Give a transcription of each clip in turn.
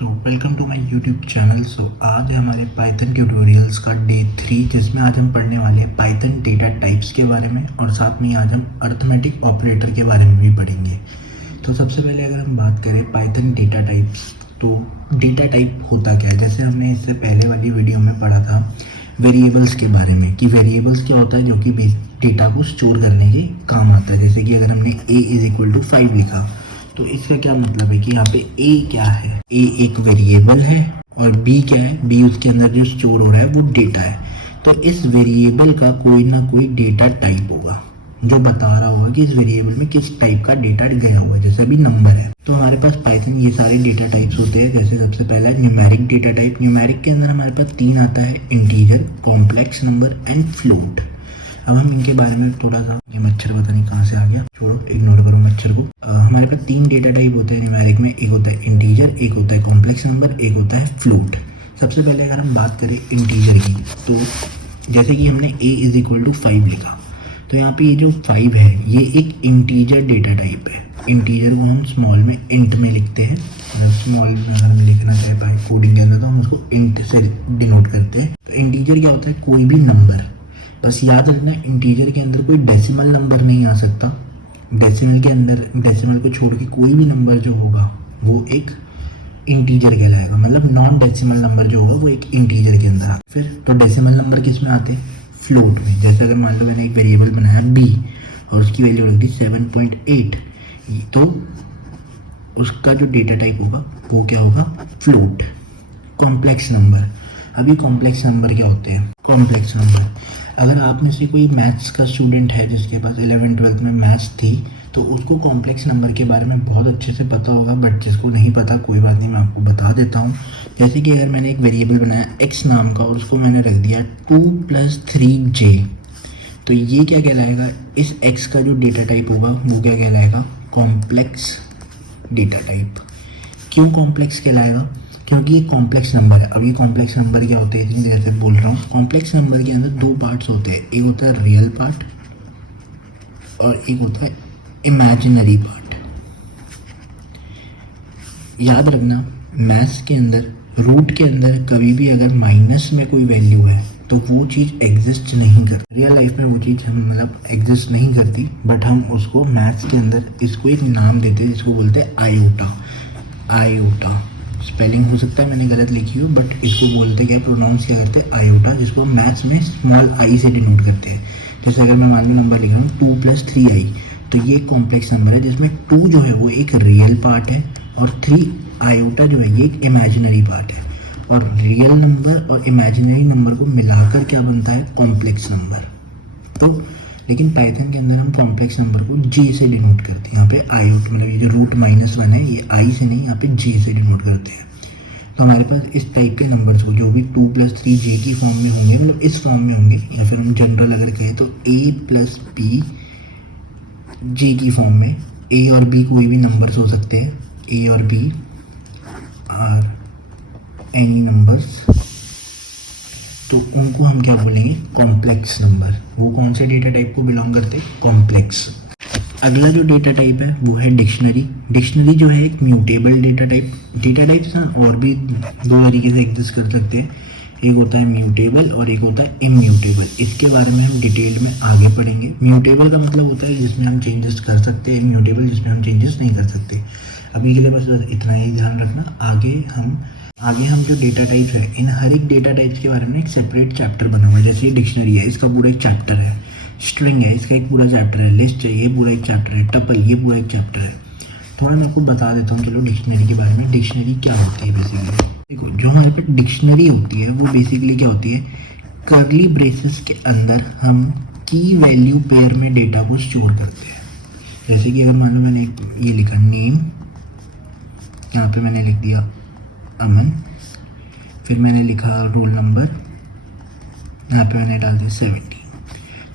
Welcome to my YouTube channel. आज है हमारे पाइथन ट्यूटोरियल्स का डे 3, जिसमें आज हम पढ़ने वाले हैं पाइथन डेटा टाइप्स के बारे में और साथ में आज हम अर्थमेटिक ऑपरेटर के बारे में भी पढ़ेंगे। तो सबसे पहले अगर हम बात करें पाइथन डेटा टाइप्स, तो डेटा टाइप होता क्या है। जैसे हमने इससे पहले वाली वीडियो में पढ़ा था वेरिएबल्स के बारे में कि वेरिएबल्स क्या होता है, जो कि डेटा को स्टोर करने के काम आता है। जैसे कि अगर हमने a=5 लिखा तो इसका क्या मतलब है कि यहाँ पे a क्या है, a एक वेरिएबल है और b क्या है, b उसके अंदर जो स्टोर हो रहा है वो डेटा है। तो इस वेरिएबल का कोई ना कोई डेटा टाइप होगा जो बता रहा होगा कि इस वेरिएबल में किस टाइप का डेटा गया हुआ है। जैसे अभी नंबर है तो हमारे पास पाइथन ये सारे डेटा टाइप्स होते हैं। जैसे सबसे पहला है न्यूमेरिक डेटा टाइप। न्यूमेरिक के अंदर हमारे पास 3 आता है, integer, complex number and float. अब हम इनके बारे में थोड़ा सा, ये मच्छर पता नहीं कहाँ से आ गया, छोड़ो, इग्नोर करो मच्छर को। हमारे पास 3 डेटा टाइप होते हैं न्यूमेरिक में। एक होता है इंटीजर, एक होता है कॉम्प्लेक्स नंबर, एक होता है फ्लोट। सबसे पहले अगर हम बात करें इंटीजर की, तो जैसे कि हमने a=5 लिखा, तो यहाँ पे ये जो 5 है ये एक इंटीजर डेटा टाइप है। इंटीजर को हम स्मॉल में इंट में लिखते हैं। अगर स्मॉल में अगर हम लिखना चाहते हैं कोडिंग के अंदर तो हम उसको इंट से डिनोट करते हैं। तो इंटीजर क्या होता है, कोई भी नंबर। बस याद रखना इंटीजर के अंदर कोई डेसिमल नंबर नहीं आ सकता। डेसिमल के अंदर, डेसिमल को छोड़ के कोई भी नंबर जो होगा वो एक इंटीजर कहलाएगा। मतलब नॉन डेसिमल नंबर जो होगा वो एक इंटीजर के अंदर आता। फिर तो डेसिमल नंबर किस में आते हैं, फ्लोट में। जैसे अगर मान लो मैंने एक वेरिएबल बनाया b और उसकी वैल्यू रख दी 7.8, तो उसका जो डेटा टाइप होगा वो क्या होगा, फ्लोट। कॉम्प्लेक्स नंबर, अभी कॉम्प्लेक्स नंबर क्या होते हैं, कॉम्प्लेक्स नंबर, अगर आप में से कोई मैथ्स का स्टूडेंट है जिसके पास 11th-12th में मैथ्स थी तो उसको कॉम्प्लेक्स नंबर के बारे में बहुत अच्छे से पता होगा। बट जिसको नहीं पता कोई बात नहीं, मैं आपको बता देता हूँ। जैसे कि अगर मैंने एक वेरिएबल बनाया x नाम का और उसको मैंने रख दिया 2 + 3j, तो ये क्या कहलाएगा, इस x का जो डेटा टाइप होगा वो क्या कहलाएगा, कॉम्प्लेक्स डेटा टाइप। क्यों कॉम्प्लेक्स कहलाएगा, क्योंकि ये कॉम्प्लेक्स नंबर है। अब ये कॉम्प्लेक्स नंबर क्या होते हैं, इतनी देर से बोल रहा हूँ। कॉम्प्लेक्स नंबर के अंदर 2 पार्ट्स होते हैं, एक होता है रियल पार्ट और एक होता है इमेजिनरी पार्ट। याद रखना मैथ्स के अंदर, रूट के अंदर कभी भी अगर माइनस में कोई वैल्यू है तो वो चीज़ एग्जिस्ट नहीं करती। रियल लाइफ में वो चीज़ हम मतलब एग्जिस्ट नहीं करती, बट हम उसको मैथ्स के अंदर इसको एक नाम देते हैं जिसको बोलते हैं आयोटा। आयोटा स्पेलिंग हो सकता है मैंने गलत लिखी हो, बट इसको बोलते क्या, प्रोनाउंस क्या करते हैं, आयोटा, जिसको हम मैथ्स में स्मॉल आई से डिनोट करते हैं। जैसे अगर मैं मान लो नंबर लिख रहा हूँ 2 + 3i, तो ये कॉम्प्लेक्स नंबर है जिसमें 2 जो है वो एक रियल पार्ट है और 3 आयोटा जो है ये एक इमेजिनरी पार्ट है। और रियल नंबर और इमेजिनरी नंबर को मिलाकर क्या बनता है, कॉम्प्लेक्स नंबर। तो लेकिन पाइथन के अंदर हम कॉम्प्लेक्स नंबर को j से डिनोट करते हैं। यहाँ पे आयोट मतलब ये जो √-1 है ये i से नहीं, यहाँ पे j से डिनोट करते हैं। तो हमारे पास इस टाइप के नंबर्स हो जो भी 2 + 3j की फॉर्म में होंगे, मतलब इस फॉर्म में होंगे, या फिर हम जनरल अगर कहें तो a + p j की फॉर्म में। a और b कोई भी नंबर्स हो सकते हैं, a और b आर एनी नंबर्स, तो उनको हम क्या बोलेंगे, कॉम्प्लेक्स नंबर। वो कौन से डेटा टाइप को बिलोंग करते हैं, कॉम्प्लेक्स। अगला जो डेटा टाइप है वो है डिक्शनरी। डिक्शनरी जो है एक mutable data type. Data types और भी 2 तरीके से एग्जिस्ट कर सकते हैं, एक होता है म्यूटेबल और एक होता है इम्यूटेबल। इसके बारे में हम डिटेल में आगे पढ़ेंगे। म्यूटेबल का मतलब होता है जिसमें हम चेंजेस कर सकते हैं, इम्यूटेबल जिसमें हम चेंजेस नहीं कर सकते। अभी के लिए बस इतना ही ध्यान रखना। आगे हम जो डेटा टाइप्स है, इन हर एक डेटा टाइप्स के बारे में एक सेपरेट चैप्टर बना हुआ है। जैसे ये डिक्शनरी है, इसका पूरा एक चैप्टर है। स्ट्रिंग है, इसका एक पूरा चैप्टर है। लिस्ट है, ये पूरा एक चैप्टर है। टपल, ये पूरा एक चैप्टर है। थोड़ा मैं आपको बता देता हूँ चलो डिक्शनरी के बारे में। डिक्शनरी क्या होती है बेसिकली, देखो जो हमारे पास डिक्शनरी होती है वो बेसिकली क्या होती है, कर्ली ब्रेसेस के अंदर हम की वैल्यू पेयर में डेटा को स्टोर करते हैं। जैसे कि अगर मान लो मैंने ये लिखा नेम, यहाँ पे मैंने लिख दिया अमन, फिर मैंने लिखा रोल नंबर, यहाँ पे मैंने डाल दिया 17।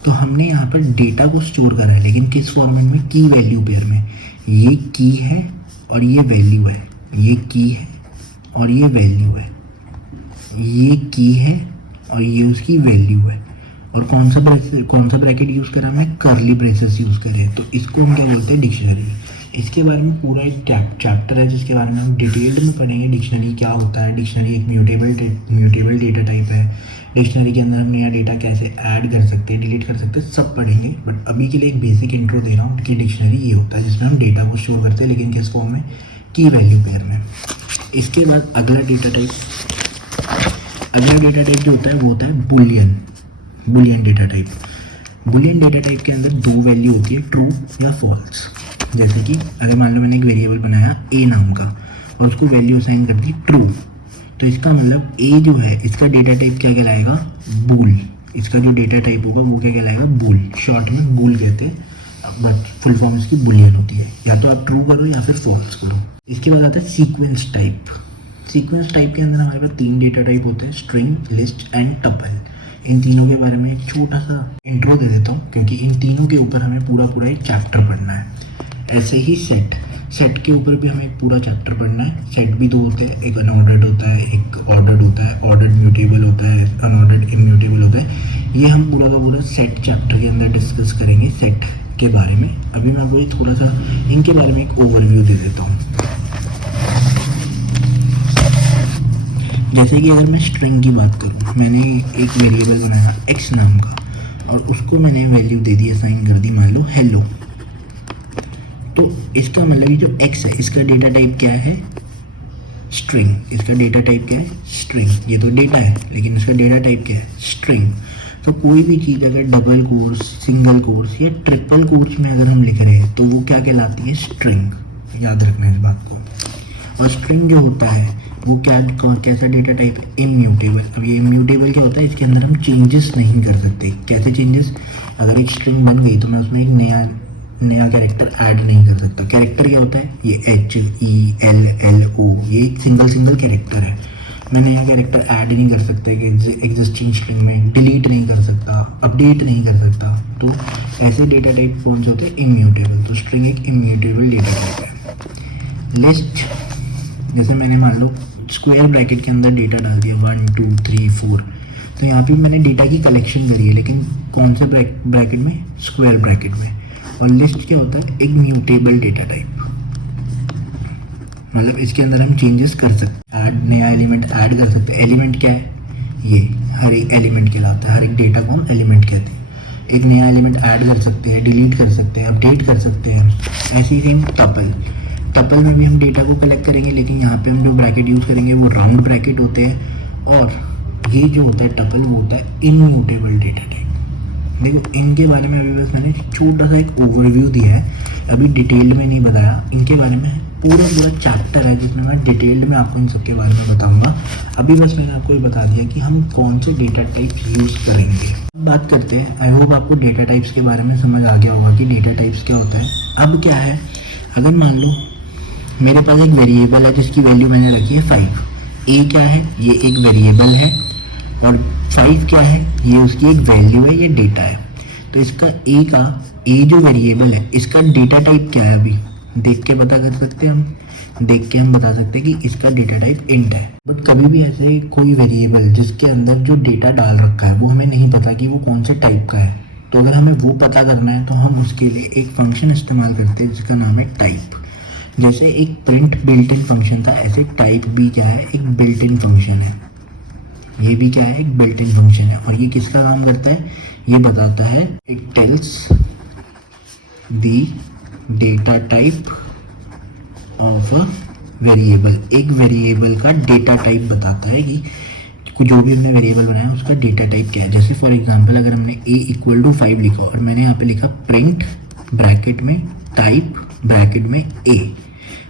तो हमने यहाँ पर डेटा को स्टोर करा है, लेकिन किस फॉर्मेट में, की वैल्यू पेयर में। ये की है और ये वैल्यू है, ये की है और ये वैल्यू है, ये की है और ये उसकी वैल्यू है। और कौन सा ब्रैकेट यूज़ करा, मैं कर्ली ब्रेसेस यूज़ करे। तो इसको हम क्या बोलते हैं, डिक्शनरी। इसके बारे में पूरा एक चैप्टर है जिसके बारे में हम डिटेल्ड में पढ़ेंगे। डिक्शनरी क्या होता है, डिक्शनरी एक म्यूटेबल डेटा टाइप है, डिक्शनरी के अंदर हम नया डेटा कैसे ऐड कर सकते हैं, डिलीट कर सकते हैं, सब पढ़ेंगे। बट अभी के लिए एक बेसिक इंट्रो दे रहा हूँ कि डिक्शनरी ये होता है जिसमें हम डेटा को स्टोर करते हैं, लेकिन किस फॉर्म में, की वैल्यू पेयर में। इसके बाद अगला डेटा टाइप जो होता है वो होता है Boolean data type. Boolean data type के अंदर दो वैल्यू होती है, ट्रू या फॉल्स। जैसे कि अगर मान लो मैंने एक वेरिएबल बनाया ए नाम का और उसको वैल्यू असाइन कर दी ट्रू, तो इसका मतलब ए जो है इसका डेटा टाइप क्या कहलाएगा, बूल। इसका जो डेटा टाइप होगा वो क्या कहलाएगा, बूल। शॉर्ट में बूल कहते हैं, बट फुल फॉर्म इसकी बुलियन होती है। या तो आप ट्रू करो या फिर फॉल्स करो। इसके बाद आता है सीक्वेंस टाइप। सीक्वेंस टाइप के अंदर हमारे पास 3 डेटा टाइप होते हैं, स्ट्रिंग, लिस्ट एंड टपल। इन तीनों के बारे में एक छोटा सा इंट्रो दे देता हूँ, क्योंकि इन तीनों के ऊपर हमें पूरा एक चैप्टर पढ़ना है। ऐसे ही सेट के ऊपर भी हमें एक पूरा चैप्टर पढ़ना है। सेट भी 2 होते हैं, एक अनऑर्डर्ड होता है, एक ऑर्डर्ड होता है। ऑर्डर्ड म्यूटेबल होता है, अनऑर्डर्ड इम्यूटेबल होता है। ये हम पूरा का पूरा सेट चैप्टर के अंदर डिस्कस करेंगे सेट के बारे में। अभी मैं आपको थोड़ा सा इनके बारे में एक ओवरव्यू दे देता हूँ। जैसे कि अगर मैं स्ट्रिंग की बात करूँ, मैंने एक वेरिएबल बनाया एक्स नाम का और उसको मैंने वैल्यू दे दी, असाइन कर दी मान लो हेलो। तो इसका मतलब ये जो x है इसका डेटा टाइप क्या है, स्ट्रिंग। इसका डेटा टाइप क्या है, स्ट्रिंग। ये तो डेटा है लेकिन इसका डेटा टाइप क्या है, स्ट्रिंग। तो कोई भी चीज़ अगर डबल कोर्स, सिंगल कोर्स या ट्रिपल कोर्स में अगर हम लिख रहे हैं तो वो क्या कहलाती है, स्ट्रिंग। याद रखना इस बात को। और स्ट्रिंग जो होता है वो कैसा डेटा टाइप है, इम्यूटेबल। अब ये इम्यूटेबल क्या होता है, इसके अंदर हम चेंजेस नहीं कर सकते। कैसे चेंजेस, अगर एक स्ट्रिंग बन गई तो मैं उसमें एक नया कैरेक्टर ऐड नहीं कर सकता। कैरेक्टर क्या होता है, ये HELLO, ये एक सिंगल कैरेक्टर है। मैं नया कैरेक्टर ऐड नहीं कर सकता कि एग्जिस्टिंग स्ट्रिंग में, डिलीट नहीं कर सकता, अपडेट नहीं कर सकता। तो ऐसे डेटा टाइप कौन से होते हैं, इम्यूटेबल। तो स्ट्रिंग एक इम्यूटेबल डेटा टाइप है। लिस्ट, जैसे मैंने मान लो स्क्वायर ब्रैकेट के अंदर डेटा डाल दिया 1 2 3 4, तो यहाँ पे मैंने डेटा की कलेक्शन करी है, लेकिन कौन से ब्रैकेट में, स्क्वायर ब्रैकेट में। और लिस्ट क्या होता है, एक म्यूटेबल डेटा टाइप। मतलब इसके अंदर हम चेंजेस कर सकते हैं, नया एलिमेंट ऐड कर सकते हैं। एलिमेंट क्या है, ये हर एक एलिमेंट कहलाता है, हर एक डेटा को हम एलिमेंट कहते हैं। एक नया एलिमेंट ऐड कर सकते हैं, डिलीट कर सकते हैं, अपडेट कर सकते हैं। ऐसे ही टपल में भी हम डेटा को कलेक्ट करेंगे, लेकिन यहाँ पे हम जो ब्रैकेट यूज़ करेंगे वो राउंड ब्रैकेट होते हैं। और ये जो होता है टपल वो होता है इम्यूटेबल डेटा टाइप। देखो इनके बारे में अभी बस मैंने छोटा सा एक ओवरव्यू दिया है, अभी डिटेल्ड में नहीं बताया। इनके बारे में पूरा चैप्टर है जिसमें मैं डिटेल्ड में आपको इन सब के बारे में बताऊंगा। अभी बस मैंने आपको ये बता दिया कि हम कौन से डेटा टाइप्स यूज़ करेंगे। बात करते हैं, आई होप आपको डेटा टाइप्स के बारे में समझ आ गया होगा कि डेटा टाइप्स क्या होता है। अब क्या है, अगर मान लो मेरे पास एक वेरिएबल है जिसकी वैल्यू मैंने रखी है 5। ए क्या है, ये एक वेरिएबल है, और 5 क्या है, ये उसकी एक वैल्यू है, ये डेटा है। तो इसका ए जो वेरिएबल है इसका डेटा टाइप क्या है, अभी देख के पता कर सकते हैं हम। देख के हम बता सकते हैं कि इसका डेटा टाइप इंट है। बट कभी भी ऐसे कोई वेरिएबल जिसके अंदर जो डेटा डाल रखा है वो हमें नहीं पता कि वो कौन से टाइप का है, तो अगर हमें वो पता करना है तो हम उसके लिए एक फंक्शन इस्तेमाल करते हैं जिसका नाम है टाइप। जैसे एक प्रिंट बिल्ट इन फंक्शन था, ऐसे टाइप भी क्या है, एक बिल्ट इन फंक्शन है। ये भी क्या है, एक बिल्ट इन फंक्शन है। और ये किसका काम करता है, ये बताता है, it tells the data type of a variable. एक वेरिएबल का डेटा टाइप बताता है कि जो भी हमने वेरिएबल बनाया उसका डेटा टाइप क्या है। जैसे फॉर एग्जांपल अगर हमने a = 5 लिखा और मैंने यहाँ पे लिखा प्रिंट ब्रैकेट में टाइप ब्रैकेट में a,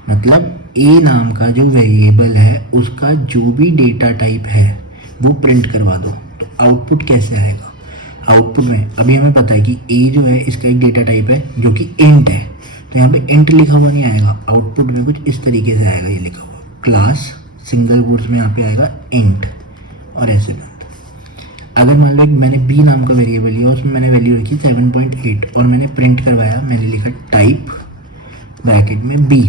मतलब a नाम का जो वेरिएबल है उसका जो भी डेटा टाइप है वो प्रिंट करवा दो। तो आउटपुट कैसे आएगा, आउटपुट में अभी हमें पता है कि a जो है इसका एक डेटा टाइप है जो कि इंट है, तो यहाँ पे इंट लिखा हुआ नहीं आएगा, आउटपुट में कुछ इस तरीके से आएगा, ये लिखा हुआ क्लास सिंगल कोट्स में यहाँ पे आएगा इंट, और ऐसे में। अगर मान लो मैंने b नाम का वेरिएबल लिया, उसमें मैंने वैल्यू रखी 7.8 और मैंने प्रिंट करवाया, मैंने लिखा टाइप ब्रैकेट में b,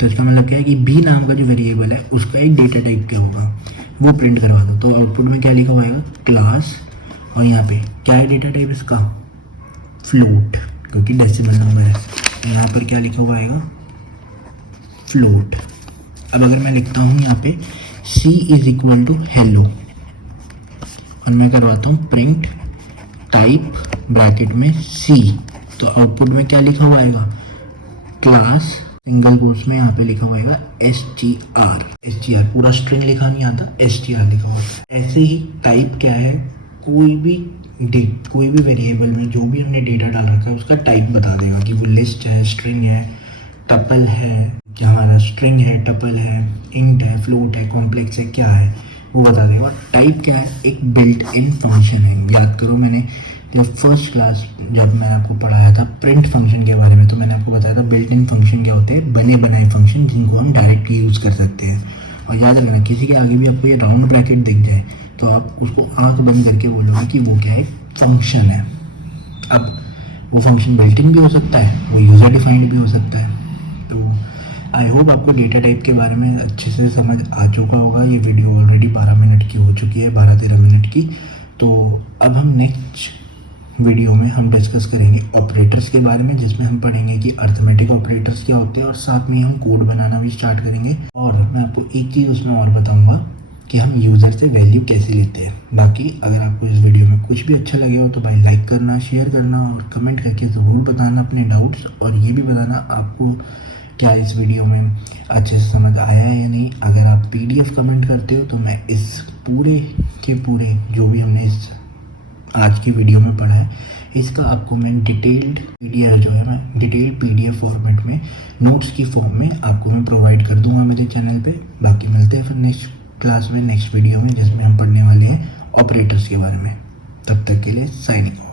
तो इसका मतलब क्या है कि b नाम का जो वेरिएबल है उसका एक डेटा टाइप क्या होगा वो प्रिंट करवा दो। तो आउटपुट में क्या लिखा हुआ आएगा, क्लास, और यहाँ पे क्या है डेटा टाइप इसका, फ्लोट, क्योंकि डेसिमल नंबर है। यहाँ पर क्या लिखा हुआ आएगा, फ्लोट। अब अगर मैं लिखता हूँ यहाँ पे c is equal to hello और मैं करवाता हूँ प्रिंट टाइप ब्रैकेट में c, तो आउटपुट में क्या लिखा हुआ आएगा, क्लास सिंगल कोट्स में यहाँ पे लिखा हुआ आएगा str, पूरा स्ट्रिंग लिखा नहीं आता, str लिखा हुआ है। ऐसे ही टाइप क्या है, कोई भी वेरिएबल में जो भी हमने डेटा डाल रखा है उसका टाइप बता देगा कि वो लिस्ट है, स्ट्रिंग है, टपल है, क्या हमारा स्ट्रिंग है, टपल है, इंट है, फ्लोट है, कॉम्प्लेक्स है, क्या है वो बता देगा। टाइप क्या है, एक बिल्ट इन फंक्शन है। याद करो मैंने जब फर्स्ट क्लास जब मैं आपको पढ़ाया था प्रिंट फंक्शन के बारे में, तो मैंने आपको बताया था बिल्ट इन फंक्शन क्या होते हैं, बने बनाए फंक्शन जिनको हम डायरेक्ट यूज़ कर सकते हैं। और याद रखना किसी के आगे भी आपको ये राउंड ब्रैकेट दिख जाए तो आप उसको आंख बंद करके बोलोगे कि वो क्या है, फंक्शन है। अब वो फंक्शन बिल्ट इन भी हो सकता है, वो यूज़र डिफाइंड भी हो सकता है। तो आई होप आपको डेटा टाइप के बारे में अच्छे से समझ आ चुका होगा। ये वीडियो ऑलरेडी 12 मिनट की हो चुकी है, 12-13 मिनट की। तो अब हम नेक्स्ट वीडियो में हम डिस्कस करेंगे ऑपरेटर्स के बारे में, जिसमें हम पढ़ेंगे कि अर्थमेटिक ऑपरेटर्स क्या होते हैं और साथ में हम कोड बनाना भी स्टार्ट करेंगे। और मैं आपको एक चीज़ उसमें और बताऊंगा कि हम यूज़र से वैल्यू कैसे लेते हैं। बाकी अगर आपको इस वीडियो में कुछ भी अच्छा लगे हो तो भाई लाइक करना, शेयर करना और कमेंट करके ज़रूर बताना अपने डाउट्स, और ये भी बताना आपको क्या इस वीडियो में अच्छे से समझ आया है या नहीं। अगर आप PDF कमेंट करते हो तो मैं इस पूरे के पूरे जो भी हमने इस आज की वीडियो में पढ़ा है इसका आपको मैं डिटेल्ड PDF जो है मैं डिटेल्ड PDF फॉर्मेट में नोट्स की फॉर्म में आपको मैं प्रोवाइड कर दूंगा मेरे चैनल पे। बाकी मिलते हैं फिर नेक्स्ट क्लास में, नेक्स्ट वीडियो में, जिसमें हम पढ़ने वाले हैं ऑपरेटर्स के बारे में। तब तक के लिए साइनिंग ऑफ।